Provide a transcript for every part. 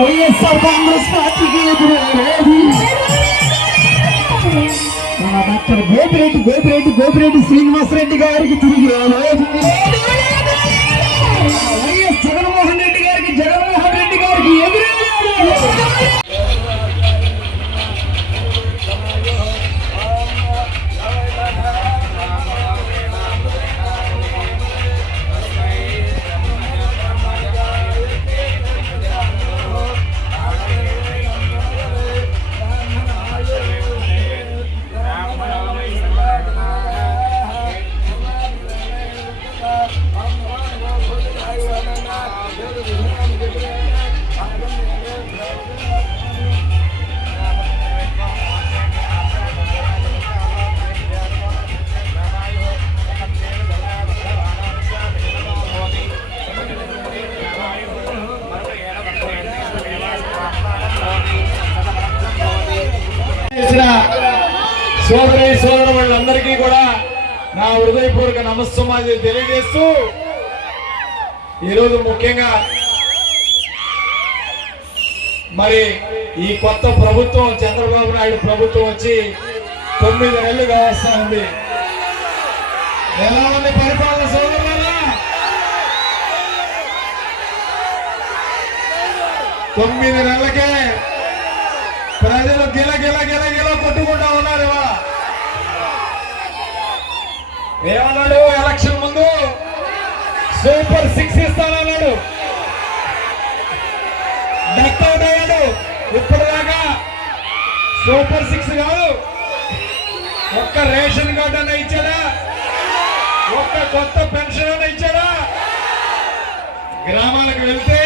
వైఎస్ఆర్ కాంగ్రెస్ పార్టీకి డాక్టర్ గోపిరెడ్డి శ్రీనివాసరెడ్డి గారికి తిరిగి వైఎస్ జగన్మోహన్ రెడ్డి గారికి ఎదురు సోదరులందరికీ కూడా నా హృదయపూర్వక నమస్సుమాజీ తెలియజేస్తూ ఈరోజు ముఖ్యంగా మరి ఈ కొత్త ప్రభుత్వం చంద్రబాబు నాయుడు ప్రభుత్వం వచ్చి 9 నెలలు కావస్తా ఉంది. ఎలా ఉంది పరిపాలన సోదరులారా? 9 నెలలకే ప్రజలు గిల కొట్టుకుంటా ఉన్నారు. ఇవాళ ఏమన్నాడు? ఎలక్షన్ ముందు సూపర్ 6 ఇస్తానన్నాడు, డక్అవుట్ అయ్యాడు. ఇప్పటిదాకా సూపర్ 6 కాదు, ఒక్క రేషన్ కార్డు అన్న ఇచ్చాడా? ఒక్క కొత్త పెన్షన్ అన్న ఇచ్చాడా? గ్రామాలకు వెళ్తే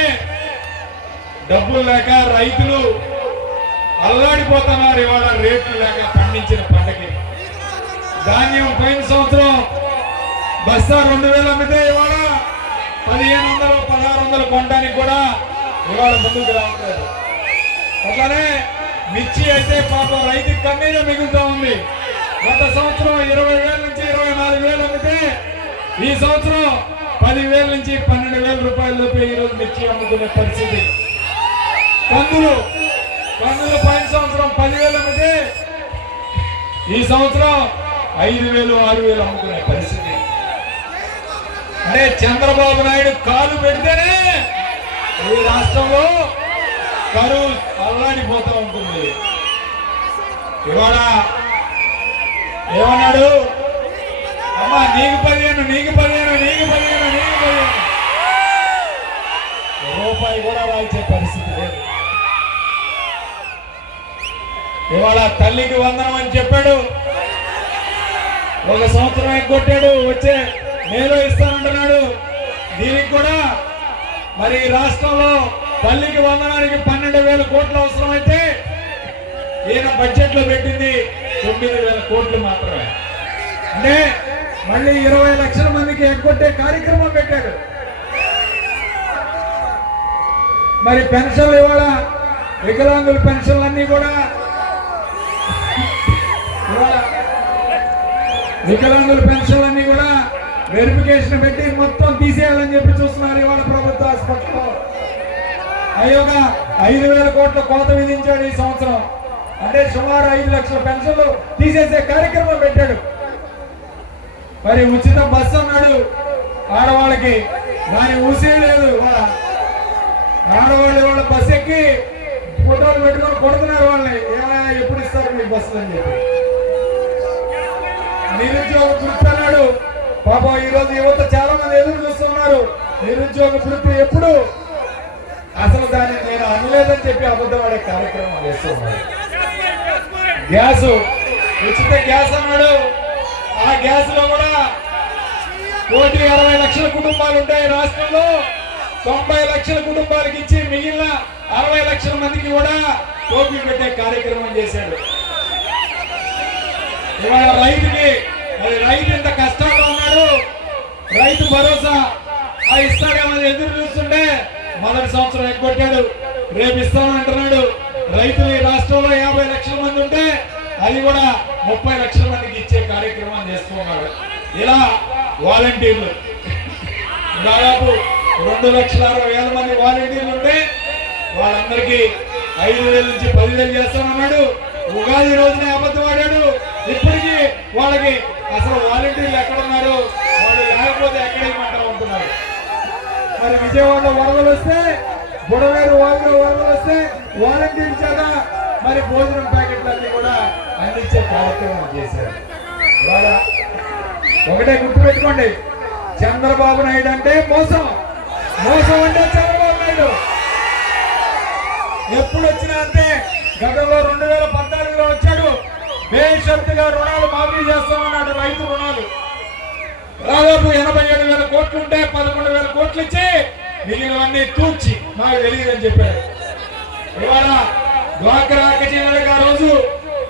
డబ్బులు లేక రైతులు అల్లాడిపోతున్నారు. ఇవాళ రేట్లు లేక పండించిన పంటకి ధాన్యం పోయిన సంవత్సరం బస్తా 2000 అమ్మితే ఇవాళ 1500 1600 కొనడానికి కూడా ఇవాళ ముందుకు రావట్లేదు. అట్లానే మిర్చి అయితే పాపం రైతుకి కన్నీరు మిగులుతా ఉంది. గత సంవత్సరం 20,000 నుంచి 24,000 అమ్మితే ఈ సంవత్సరం 10,000 నుంచి 12,000 రూపాయల లోపు ఈరోజు మిర్చి అమ్ముకునే పరిస్థితి. కందులు పోయిన సంవత్సరం 10,000 అమ్మితే ఈ సంవత్సరం 5,000 6,000 అమ్ముకునే పరిస్థితి. అంటే చంద్రబాబు నాయుడు కాలు పెడితేనే ఈ రాష్ట్రంలో కరువు అల్లాడిపోతూ ఉంటుంది. ఇవాళ ఏమన్నాడు? అమ్మా నీకు 15 రూపాయి కూడా రాల్చే పరిస్థితి లేదు. ఇవాళ తల్లికి వందనం అని చెప్పాడు, 1 సంవత్సరం ఎగ్గొట్టాడు, వచ్చే మేలో ఇస్తానంటున్నాడు. దీనికి కూడా మరి రాష్ట్రంలో తల్లికి వందనానికి 12,000 కోట్లు అవసరమైతే ఈయన బడ్జెట్ లో పెట్టింది 9,000 కోట్లు మాత్రమే. అంటే మళ్ళీ 20 లక్షల మందికి ఎగ్గొట్టే కార్యక్రమం పెట్టాడు. మరి పెన్షన్లు ఇవాళ వికలాంగుల పెన్షన్లన్నీ కూడా వెరిఫికేషన్ పెట్టి మొత్తం తీసేయాలని చెప్పి చూస్తున్నారు ఇవాళ ప్రభుత్వ హాస్పిటల్లో. అయ్యోగా 5,000 కోట్ల కోత విధించాడు ఈ సంవత్సరం. అంటే సుమారు 5 లక్షల పెన్షన్లు తీసేసే కార్యక్రమం పెట్టాడు. మరి ఉచిత బస్సు అన్నాడు ఆడవాళ్ళకి, దాని ఊసే లేదు. ఆడవాళ్ళు వాళ్ళ బస్సు ఎక్కి ఫోటోలు పెట్టుకొని కొడుతున్నారు వాళ్ళని, ఏమైనా ఎప్పుడు ఇస్తారు మీ బస్సులు అని చెప్పి. నిరుద్యోగ వృత్తి అన్నాడు. పాపం ఈ రోజు యువత చాలా మంది ఎదురు చూస్తున్నారు. నిరుద్యోగ వృత్తి ఎప్పుడు అసలు దాన్ని నేను అనలేదని చెప్పి అబద్ధపడే కార్యక్రమం చేస్తున్నాడు. గ్యాస్ ఉచిత గ్యాస్ అన్నాడు. ఆ గ్యాస్ లో కూడా 1,60 లక్షల కుటుంబాలు ఉంటాయి రాష్ట్రంలో. 90 లక్షల కుటుంబాలకు ఇచ్చి మిగిలిన 60 లక్షల మందికి కూడా టోపీ పెట్టే కార్యక్రమం చేశాడు. ఇవాళ రైతుకి మరి రైతు ఇంత కష్టాల్లో ఉన్నాడు. రైతు భరోసా ఇస్తాడేమని ఎదురు చూస్తుంటే మొదటి సంవత్సరం ఎగ్గొట్టాడు, రేపు ఇస్తామంటున్నాడు. రైతులు ఈ రాష్ట్రంలో 50 లక్షల మంది ఉంటే అది కూడా 30 లక్షల మందికి ఇచ్చే కార్యక్రమం చేస్తున్నాడు. ఇలా వాలంటీర్లు దాదాపు 2,60,000 మంది వాలంటీర్లు ఉంటే వాళ్ళందరికీ 5,000 నుంచి 10,000 చేస్తానన్నాడు. ఉగాది రోజునే అబద్ధం ఆడాడు. ఇప్పటికీ వాళ్ళకి అసలు వాలంటీర్లు ఎక్కడున్నారు, వాళ్ళు లేకపోతే ఎక్కడ ఇవ్వమంటారు అంటున్నారు. మరి విజయవాడలో వరదలు వస్తే, బుడవేరు వాగులో వరదలు వస్తే వాలంటీర్ చేత మరి భోజనం ప్యాకెట్లన్నీ కూడా అందించే కార్యక్రమం చేశారు. ఇవాళ ఒకటే గుర్తుపెట్టుకోండి, చంద్రబాబు నాయుడు అంటే మోసం, మోసం అంటే చంద్రబాబు నాయుడు. ఎప్పుడు వచ్చినా అంతే. గతంలో 2014లో వచ్చాడు, బేషరతుగా రుణాలు మాఫీ చేస్తామన్నాడు. రైతు రుణాలు దాదాపు 87,000 కోట్లు ఉంటే 11,000 కోట్లు ఇచ్చి మిగిలినవన్నీ తూర్చి నాకు తెలియదని చెప్పాడు. ఇవాళ డ్వాక్రా అక్క చెల్లెలకి ఆ రోజు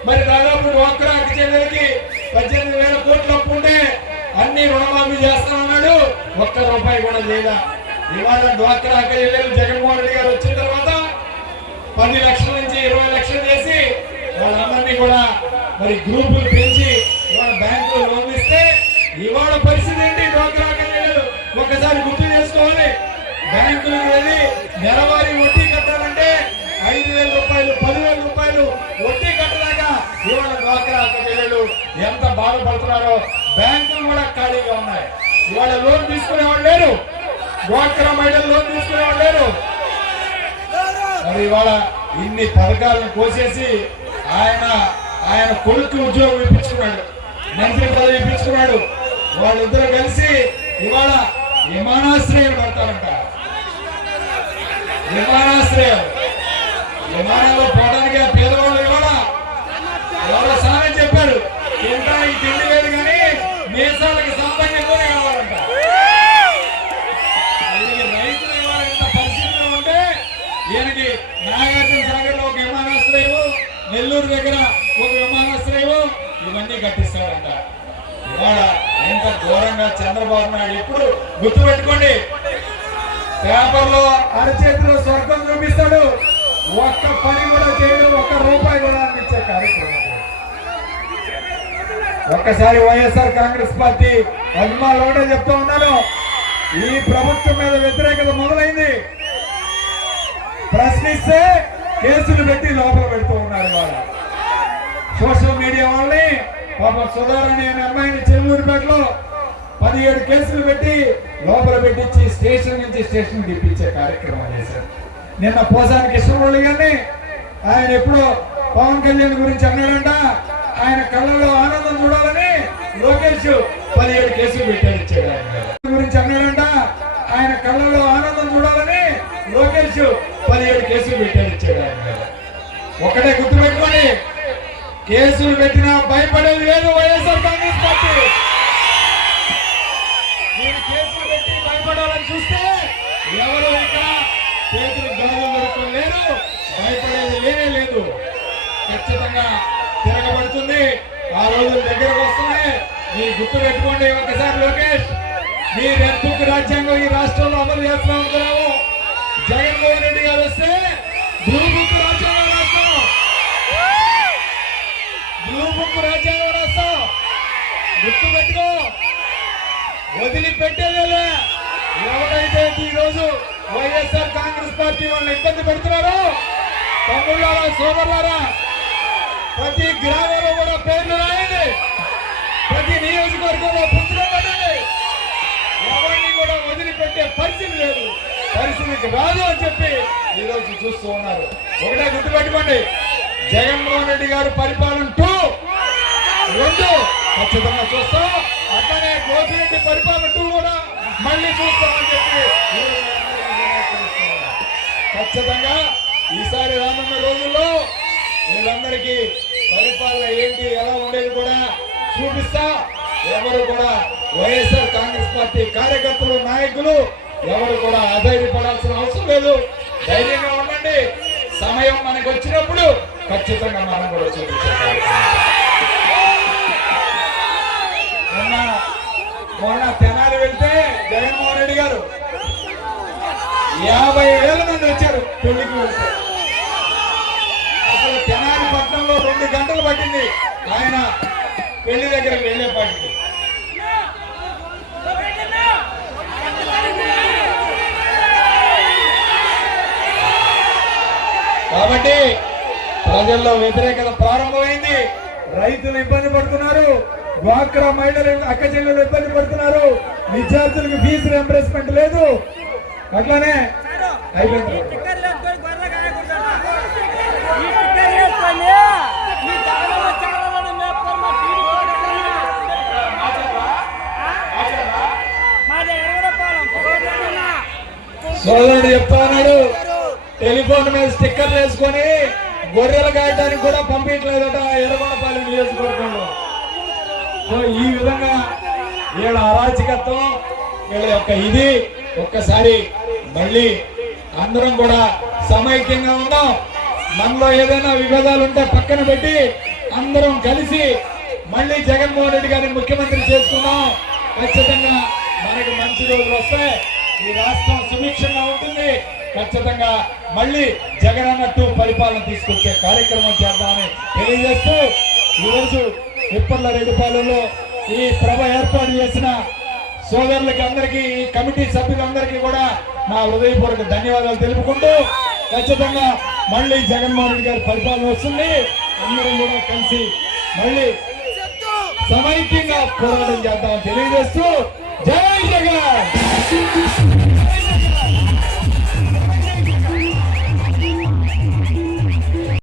మరి దాదాపు డ్వాక్రా అక్క చెల్లెలకి 18,000 కోట్లు అప్పు ఉంటే అన్ని రుణమాఫీ చేస్తామన్నాడు. ఒక్క రూపాయి కూడా లేదా. ఇవాళ డ్వాక్రా అక్క చెల్లెలు జగన్మోహన్ రెడ్డి గారు వచ్చిన తర్వాత 10 లక్షల నుంచి 20 లక్షలు చేసి వాళ్ళందరినీ కూడా మరి గ్రూపులు పెంచి ఇవాళ బ్యాంకులో లోన్ ఇస్తే ఇవాళ పరిస్థితి ఏంటి? డ్వాక్రా అక్క చెల్లెలు ఒకసారి గుర్తు చేసుకోవాలి. బ్యాంకులకు వెళ్ళి నెలవారీ వడ్డీ కట్టాలంటే 5,000 రూపాయలు 10,000 రూపాయలు వడ్డీ కట్టలేక ఇవాళ డ్వాక్రా అక్క చెల్లెలు ఎంత బాధపడుతున్నారో. బ్యాంకులు కూడా ఖాళీగా ఉన్నాయి. ఇవాళ లోన్ తీసుకునేవాళ్ళు లేరు, డ్వాక్రా మహిళలు లోన్ తీసుకునేవాళ్ళు లేరు. మరి ఇవాళ ఇన్ని పథకాలను కోసేసి ఆయన కొడుకు ఉద్యోగం ఇప్పించుకున్నాడు, మంత్రి పదవి ఇప్పించుకున్నాడు. వాళ్ళిద్దరూ కలిసి ఇవాళ విమానాశ్రయం పడతారంట. విమానాశ్రయం, విమానంలో పోవడానికి పేదవాళ్ళు ఇవాళ ఎవరో సామెత చెప్పారు, తింటానికి తిండి లేదు కానీ మీసాలకి సంబంధం కూడా కావాలంట. రైతులు ఇవాళ ఇంత పరిస్థితిలో ఉంటే ఈయనకి నాగార్జున సాగర్ లో ఒక విమానాశ్రయం, నెల్లూరు దగ్గర ఒక విమానాశ్రయం, ఇవన్నీ కట్టిస్తారంట. ఇవాళ ఎంత ఘోరంగా చంద్రబాబు నాయుడు. ఇప్పుడు గుర్తుపెట్టుకోండి, పేపర్లో అరచేతిలో స్వర్గం చూపిస్తాడు, ఒక్క పని కూడా చేయడు, ఒక్క రూపాయి కూడా అందించే కార్యక్రమం. ఒక్కసారి వైఎస్ఆర్ కాంగ్రెస్ పార్టీ అభిమానులు ఒకటే చెప్తూ ఉన్నాను, ఈ ప్రభుత్వం మీద వ్యతిరేకత మొదలైంది. ప్రశ్నిస్తే కేసులు పెట్టి లోపల పెడుతూ ఉన్నారు. ఇవాళ సోషల్ మీడియా వాళ్ళని పాపం సుధారాణి అనే అమ్మాయిని చెల్లూరుపేటలో 17 కేసులు పెట్టి లోపల పెట్టించి స్టేషన్ నుంచి స్టేషన్ తిప్పించే కార్యక్రమం చేశారు. నిన్న పోసాని కృష్ణమురళి గారిని ఆయన ఎప్పుడో పవన్ కళ్యాణ్ గురించి అన్నాడంట, ఆయన కళ్ళలో ఆనందం చూడాలని లోకేష్ 17 కేసులు పెట్టాడు ఇచ్చాడు. ఆయన గురించి అన్నాడంట, ఆయన కళ్ళలో ఆనందం చూడాలని లోకేష్ 17 కేసులు పెట్టాడు ఇచ్చాడు. ఆయన ఒకటే గుర్తుపెట్టుకోండి, కేసులు పెట్టినా భయపడేది లేదు వైఎస్ఆర్ కాంగ్రెస్ పార్టీ. మీరు కేసులు పెట్టి భయపడాలని చూస్తే ఎవరు ఇక్కడ చేతులు గాజులు దొరకలేరు, భయపడేది లేనే లేదు. ఖచ్చితంగా తిరగబడుతుంది. ఆ రోజులు దగ్గరకు వస్తున్నాయి. మీరు గుర్తు పెట్టుకోండి. ఒకసారి లోకేష్, మీ రెడ్ బుక్ రాజ్యాంగం ఈ రాష్ట్రంలో అమలు చేస్తా ఉంటున్నాము. జగన్మోహన్ రెడ్డి గారు వస్తే బ్లూ బుక్ రాజ్యాంగం రాస్తాం, బ్లూ బుక్ రాజ్యాంగం రాస్తాం. గుర్తు పెట్టుకో, వదిలిపెట్టేదే. ఎవరైతే ఈ రోజు వైఎస్ఆర్ కాంగ్రెస్ పార్టీ వాళ్ళని ఇబ్బంది పెడుతున్నారో, తమ్ముళ్ళారా సోదరులారా, ప్రతి గ్రామంలో కూడా పేర్లు రాయండి, ప్రతి నియోజకవర్గంలో పుస్తకం పెట్టండి. ఎవరిని కూడా వదిలిపెట్టే పరిస్థితి లేదు, పరిస్థితికి రాదు అని చెప్పి ఈ రోజు చూస్తూ ఉన్నారు. ఒకటే గుర్తుపెట్టుకోండి, జగన్మోహన్ రెడ్డి గారు పరిపాలన 2 ఖచ్చితంగా చూస్తాం. అట్లనే గోపిరెడ్డి పరిపాలన 2 కూడా మళ్ళీ చూస్తామని చెప్పి ఖచ్చితంగా ఈసారి రానున్న రోజుల్లో వీళ్ళందరికీ పరిపాలన ఏంటి ఎలా ఉండేది కూడా చూపిస్తా. ఎవరు కూడా వైఎస్ఆర్ కాంగ్రెస్ పార్టీ కార్యకర్తలు నాయకులు ఎవరు కూడా అధైర్యపడాల్సిన అవసరం లేదు. ధైర్యంగా ఉండండి. సమయం మనకు వచ్చినప్పుడు ఖచ్చితంగా మనం కూడా చూపించాలి. మొన్న తెనాలి వెళ్తే జగన్మోహన్ రెడ్డి గారు 50,000 మంది వచ్చారు పెళ్లికి వెళ్తే. అసలు తెనాలి పట్టణంలో 2 గంటలు పట్టింది ఆయన పెళ్లి దగ్గరకు వెళ్ళేపాటికి. కాబట్టి ప్రజల్లో వ్యతిరేకత ప్రారంభమైంది. రైతులు ఇబ్బంది పడుతున్నారు, డ్వాక్రా మహిళలు అక్క చెల్లెలు ఇబ్బంది పడుతున్నారు, విద్యార్థులకు ఫీజు రియంబర్స్మెంట్ లేదు. అట్లానే అయిపోయింది. సోదరుడు చెప్తా ఉన్నాడు, టెలిఫోన్ మీద స్టిక్కర్లు వేసుకొని గొర్రెలు కాయడానికి కూడా పంపించలేదట ఎర్రగొండపాలెం నియోజకవర్గంలో. సో ఈ విధంగా వీళ్ళ అరాచకత్వం, వీళ్ళ యొక్క ఇది ఒక్కసారి మళ్ళీ అందరం కూడా సమైక్యంగా ఉన్నాం. మనలో ఏదైనా విభేదాలు ఉంటే పక్కన పెట్టి అందరం కలిసి మళ్ళీ జగన్మోహన్ రెడ్డి గారిని ముఖ్యమంత్రి చేసుకున్నాం. ఖచ్చితంగా మనకి మంచి రోజులు వస్తాయి, ఈ రాష్ట్రం సుభిక్షంగా ఉంటుంది. ఖచ్చితంగా మళ్ళీ జగనన్న 2 పరిపాలన తీసుకొచ్చే కార్యక్రమం చేద్దామని తెలియజేస్తూ ఈరోజు విప్పర్లరెడ్డిపాలెంలో ఈ ప్రభ ఏర్పాటు చేసిన సోదరులకి అందరికీ, ఈ కమిటీ సభ్యులందరికీ కూడా నా హృదయపూర్వక ధన్యవాదాలు తెలుపుకుంటూ ఖచ్చితంగా మళ్ళీ జగన్మోహన్ రెడ్డి గారి పరిపాలన వస్తుంది. అందరం కూడా కలిసి మళ్ళీ సమైక్యంగా పోరాటం చేద్దామని తెలియజేస్తూ జై జగన్.